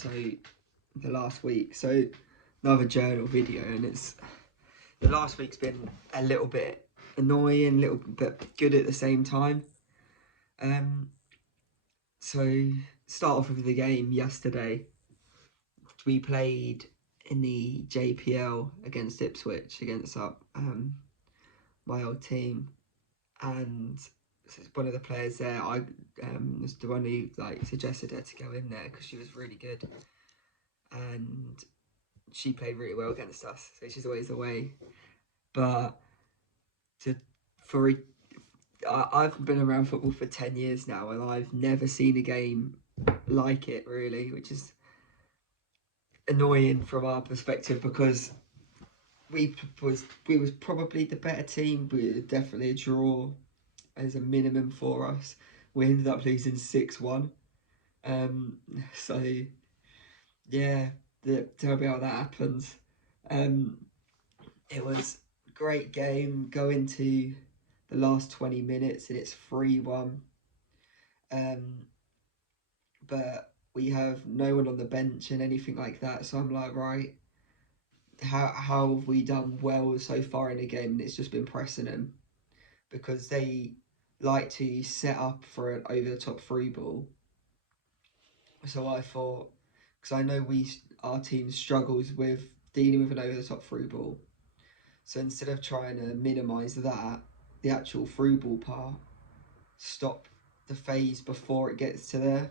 So the last week, so another journal video, and the last week's been a little bit annoying, a little bit good at the same time. So start off with the game yesterday. We played in the JPL against Ipswich, against my old team, and one of the players there, I was the one who suggested her to go in there because she was really good, and she played really well against us, so she's always away. But I've been around football for 10 years now, and I've never seen a game like it, really, which is annoying from our perspective because we was probably the better team. We were definitely a draw as a minimum for us. We ended up losing 6-1. So yeah, tell me how that happens. It was a great game going to the last 20 minutes, and it's 3-1. But we have no one on the bench and anything like that, so I'm like, right, how have we done well so far in the game? And it's just been pressing them, because they like to set up for an over-the-top through ball. So I thought, because I know our team struggles with dealing with an over-the-top through ball, so instead of trying to minimise that, the actual through ball part, stop the phase before it gets to there.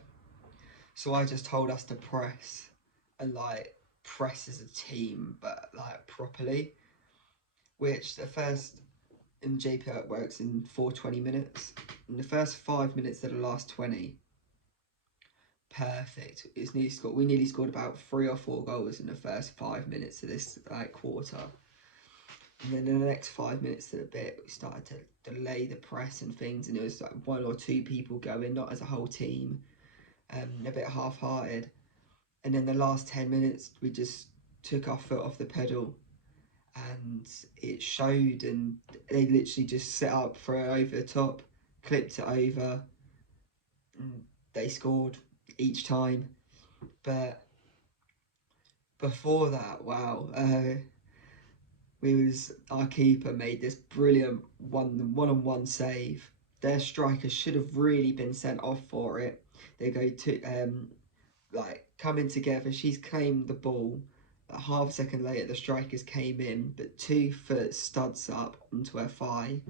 So I just told us to press, and press as a team, but properly, which the first in JPL it works in 420 minutes. In the first 5 minutes of the last 20, perfect. We nearly scored about 3 or 4 goals in the first 5 minutes of this quarter. And then in the next 5 minutes of the bit, we started to delay the press and things, and it was 1 or 2 people going, not as a whole team, a bit half-hearted. And then the last 10 minutes, we just took our foot off the pedal, and it showed, and they literally just set up for it over the top, clipped it over, and they scored each time. But before that, wow, our keeper made this brilliant one-on-one save. Their striker should have really been sent off for it. They go to coming together. She's claimed the ball. Half a second later, the strikers came in, but 2 foot studs up onto her thigh.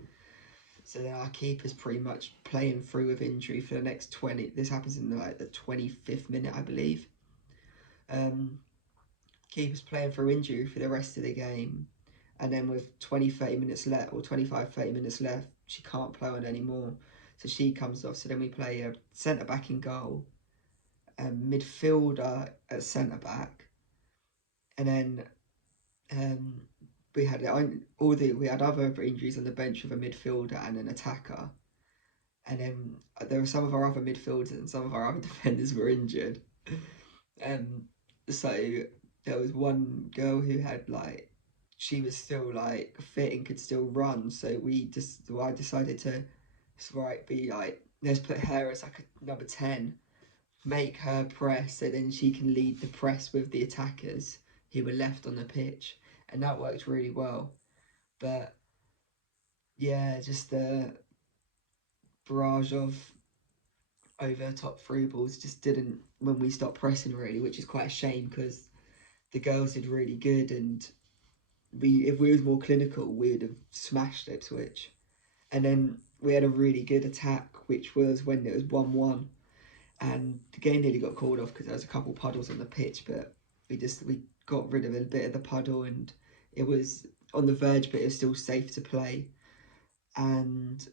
So then our keeper's pretty much playing through with injury for the next 20. This happens in the 25th minute, I believe. Keeper's playing through injury for the rest of the game. And then with 20-30 minutes left, or 25-30 minutes left, she can't play on anymore. So she comes off. So then we play a centre-back in goal, a midfielder at centre-back, and then we had other injuries on the bench with a midfielder and an attacker. And then there were some of our other midfielders and some of our other defenders were injured. So there was one girl who had she was still fit and could still run. So I decided to let's put her as a number 10, make her press, so then she can lead the press with the attackers who were left on the pitch, and that worked really well. But yeah, just the barrage of over top through balls just didn't, when we stopped pressing, really, which is quite a shame, because the girls did really good, and if we was more clinical, we would have smashed Ipswich. And then we had a really good attack, which was when it was 1-1, and the game nearly got called off because there was a couple puddles on the pitch, but we got rid of a bit of the puddle, and it was on the verge, but it was still safe to play. And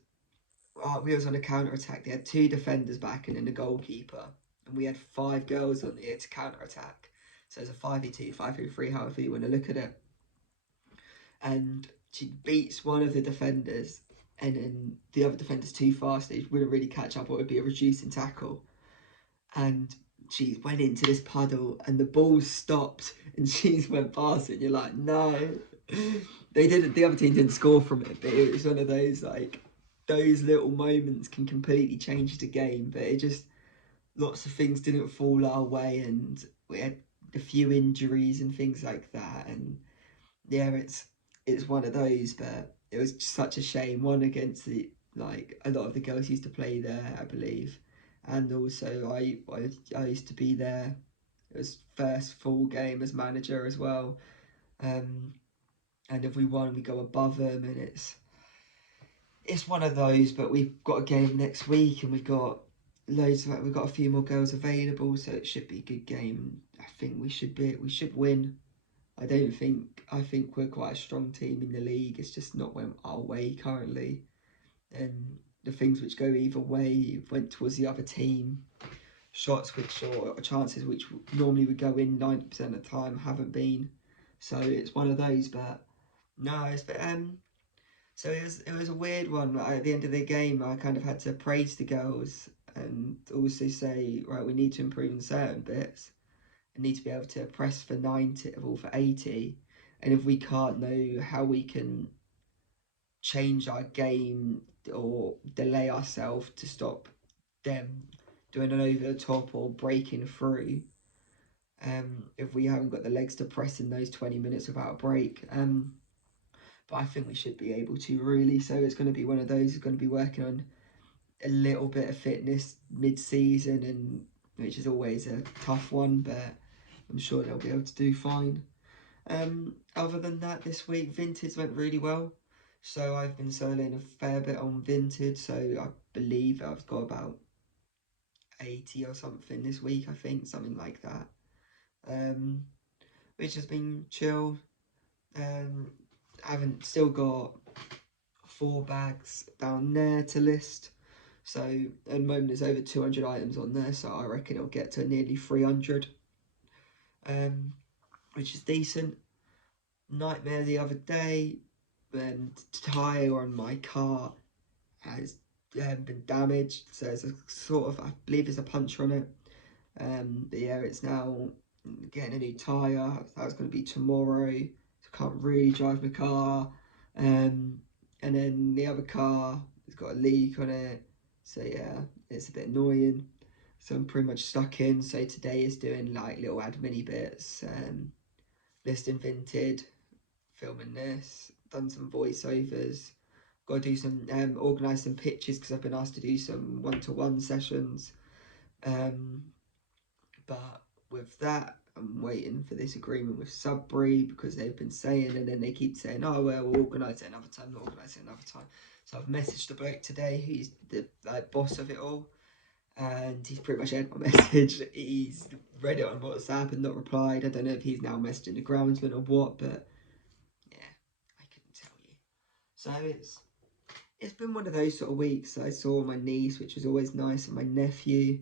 we was on a counter-attack. They had 2 defenders back and then the goalkeeper, and we had 5 girls on there to counter-attack. So it's a 5v2, 5v3, however you want to look at it. And she beats one of the defenders, and then the other defender's too fast. They wouldn't really catch up, or it would be a reducing tackle. And she went into this puddle, and the ball stopped, and she went past it. And you're like, no. The other team didn't score from it, but it was one of those those little moments can completely change the game. But lots of things didn't fall our way, and we had a few injuries and things like that, and yeah, it's one of those. But it was just such a shame. One against the like a lot of the girls used to play there, I believe, and also I used to be there. It was first full game as manager as well. Um, and if we won, we go above them, and it's one of those. But we've got a game next week, and we've got a few more girls available, so it should be a good game. I think we should win. I think we're quite a strong team in the league. It's just not went our way currently, and the things which go either way went towards the other team. Shots which or chances which normally would go in 90% of the time haven't been. So it's one of those. But no, so it was a weird one. At the end of the game, I kind of had to praise the girls and also say, right, we need to improve in certain bits. I need to be able to press for 90 or for 80. And if we can't know how we can change our game or delay ourselves to stop them doing an over the top or breaking through, if we haven't got the legs to press in those 20 minutes without a break. But I think we should be able to really. So it's going to be one of those. It's going to be working on a little bit of fitness mid-season, and which is always a tough one, but I'm sure they'll be able to do fine. Other than that, this week vinted went really well. So I've been selling a fair bit on vinted. So I believe I've got about 80 or something this week. I think something like that. Which has been chill. I haven't still got 4 bags down there to list. So at the moment there's over 200 items on there, so I reckon it'll get to nearly 300, which is decent. Nightmare the other day, and tyre on my car has been damaged, so it's a sort of, I believe it's a puncture on it. But yeah, it's now getting a new tyre. That's going to be tomorrow, so I can't really drive my car. And then the other car has got a leak on it, so yeah, it's a bit annoying. So I'm pretty much stuck in. So today is doing like little admin bits, listing vinted, filming this, done some voiceovers. Got to do some organise some pitches because I've been asked to do some one-to-one sessions. But with that, I'm waiting for this agreement with Sudbury because they've been saying, and then they keep saying, oh, well, we'll organise it another time, So I've messaged the bloke today, who's the boss of it all, and he's pretty much had my message. He's read it on WhatsApp and not replied. I don't know if he's now messaging the groundsman or what, but yeah, I couldn't tell you. So it's been one of those sort of weeks. I saw my niece, which was always nice, and my nephew.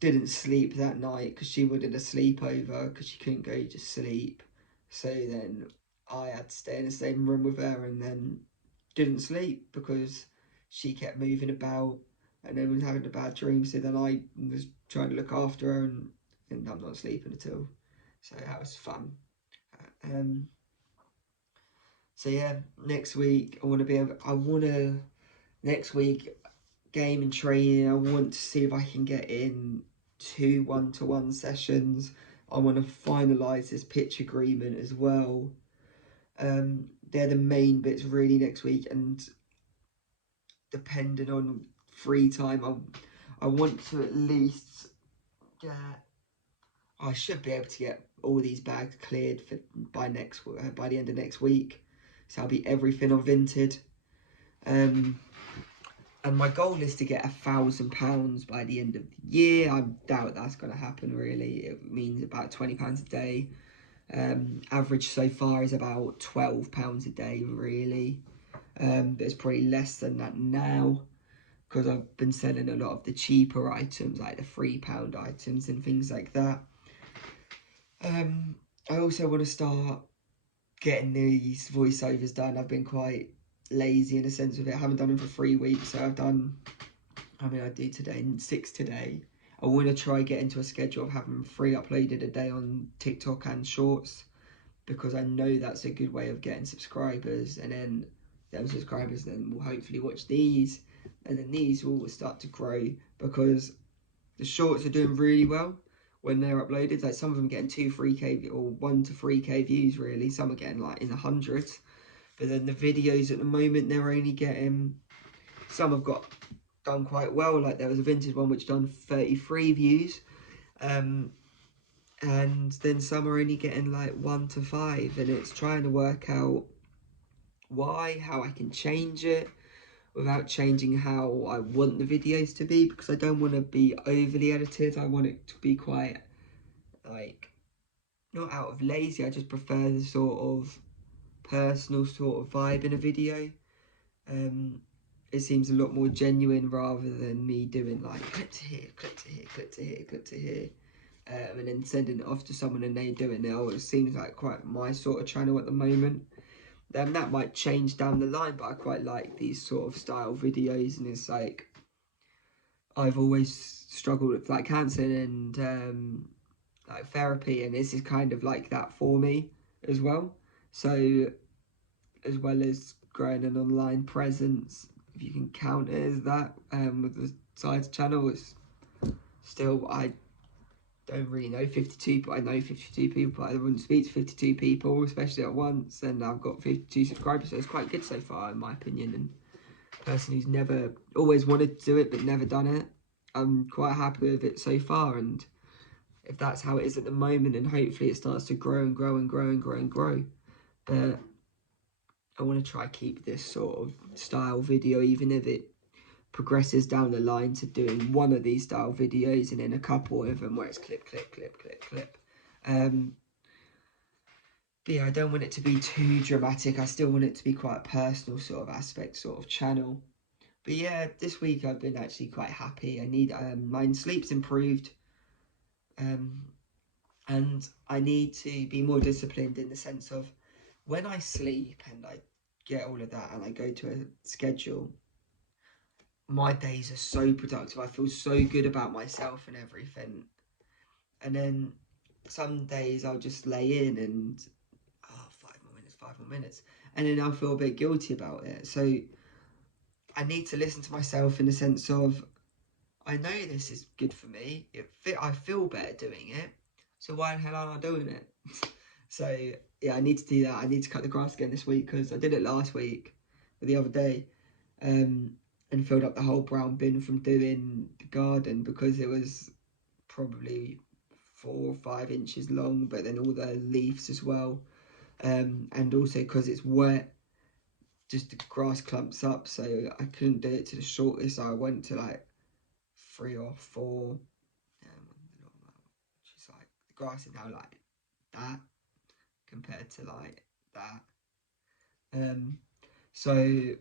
Didn't sleep that night because she wanted a sleepover because she couldn't go to sleep. So then I had to stay in the same room with her, and then didn't sleep because she kept moving about and then was having a bad dream. So then I was trying to look after her, and I'm not sleeping at all. So that was fun. So yeah, next week next week game and training. I want to see if I can get in 2 one-to-one sessions. I want to finalise this pitch agreement as well. They're the main bits really next week, and depending on free time, I want to at least get. I should be able to get all these bags cleared by the end of next week. So I'll be everything on vinted. And my goal is to get £1,000 by the end of the year. I doubt that's going to happen really. It means about £20 a day. Average so far is about £12 a day really. But it's probably less than that now because I've been selling a lot of the cheaper items, like the £3 items and things like that. I also want to start getting these voiceovers done. I've been quite lazy in a sense of it. I haven't done them for 3 weeks, so I do today and 6 today. I want to try get into a schedule of having 3 uploaded a day on TikTok and Shorts, because I know that's a good way of getting subscribers, and then them subscribers then will hopefully watch these, and then these will start to grow because the Shorts are doing really well. when they're uploaded. Like some of them are getting 2-3k or 1 to 3k views really. Some are getting like in the hundreds. But then the videos at the moment, they're only getting, some have got done quite well. Like there was a vintage one which done 33 views. And then some are only getting like 1 to 5, and it's trying to work out why, how I can change it without changing how I want the videos to be, because I don't want to be overly edited. I want it to be quite, like, not out of lazy, I just prefer the sort of personal sort of vibe in a video. It seems a lot more genuine rather than me doing like clip to here, clip to here, clip to here, clip to here, and then sending it off to someone and they doing it. Oh, it seems like quite my sort of channel at the moment. That might change down the line, but I quite like these sort of style videos, and it's like I've always struggled with like cancer and like therapy, and this is kind of like that for me as well. So as well as growing an online presence, if you can count it as that, with the sides channel, it's still, I don't really know 52, but I know 52 people. I wouldn't speak to 52 people, especially at once, and I've got 52 subscribers, so it's quite good so far, in my opinion. And a person who's never, always wanted to do it, but never done it, I'm quite happy with it so far. And if that's how it is at the moment, and hopefully it starts to grow and grow and grow and grow and grow. But I want to try keep this sort of style video, even if it progresses down the line to doing one of these style videos and then a couple of them where it's clip, clip, clip, clip, clip. But yeah, I don't want it to be too dramatic. I still want it to be quite a personal sort of aspect, sort of channel. But yeah, this week I've been actually quite happy. I need, my sleep's improved. And I need to be more disciplined in the sense of when I sleep and I get all of that and I go to a schedule, my days are so productive. I feel so good about myself and everything. And then some days I'll just lay in and, 5 more minutes. And then I'll feel a bit guilty about it. So I need to listen to myself in the sense of, I know this is good for me. I feel better doing it. So why the hell aren't I doing it? So yeah, I need to do that. I need to cut the grass again this week, because I did it last week or the other day. And filled up the whole brown bin from doing the garden, because it was probably 4 or 5 inches long, but then all the leaves as well, and also because it's wet, just the grass clumps up, so I couldn't do it to the shortest. So I went to like 3 or 4, which is like, the grass is now like that compared to like that. So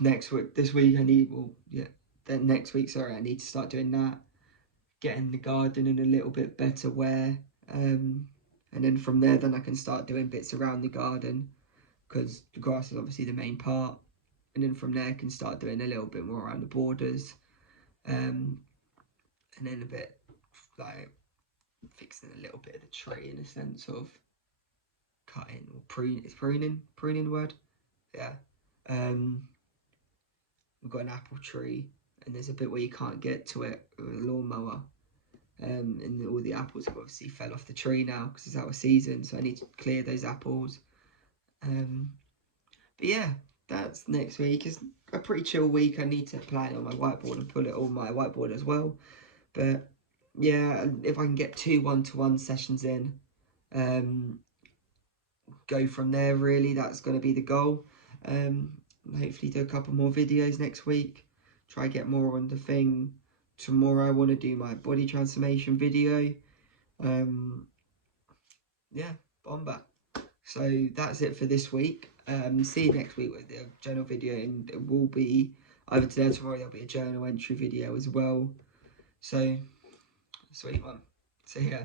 next week, this week I need, well, yeah, then next week, sorry, I need to start doing that, getting the garden in a little bit better wear, and then from there, then I can start doing bits around the garden, because the grass is obviously the main part, and then from there I can start doing a little bit more around the borders, and then a bit like fixing a little bit of the tree in a sense of cutting or pruning. Is pruning the word? Yeah. We've got an apple tree, and there's a bit where you can't get to it with a lawnmower, and all the apples have obviously fell off the tree now because it's out of season, so I need to clear those apples. But yeah, that's next week. It's a pretty chill week. I need to plan it on my whiteboard and put it on my whiteboard as well. But yeah, if I can get 2 one-to-one sessions in, go from there, really, that's going to be the goal. Hopefully do a couple more videos next week, try get more on the thing. Tomorrow I want to do my body transformation video. Yeah, bomber. So that's it for this week. See you next week with the journal video, and it will be either today or tomorrow. There'll be a journal entry video as well. So sweet one. See ya.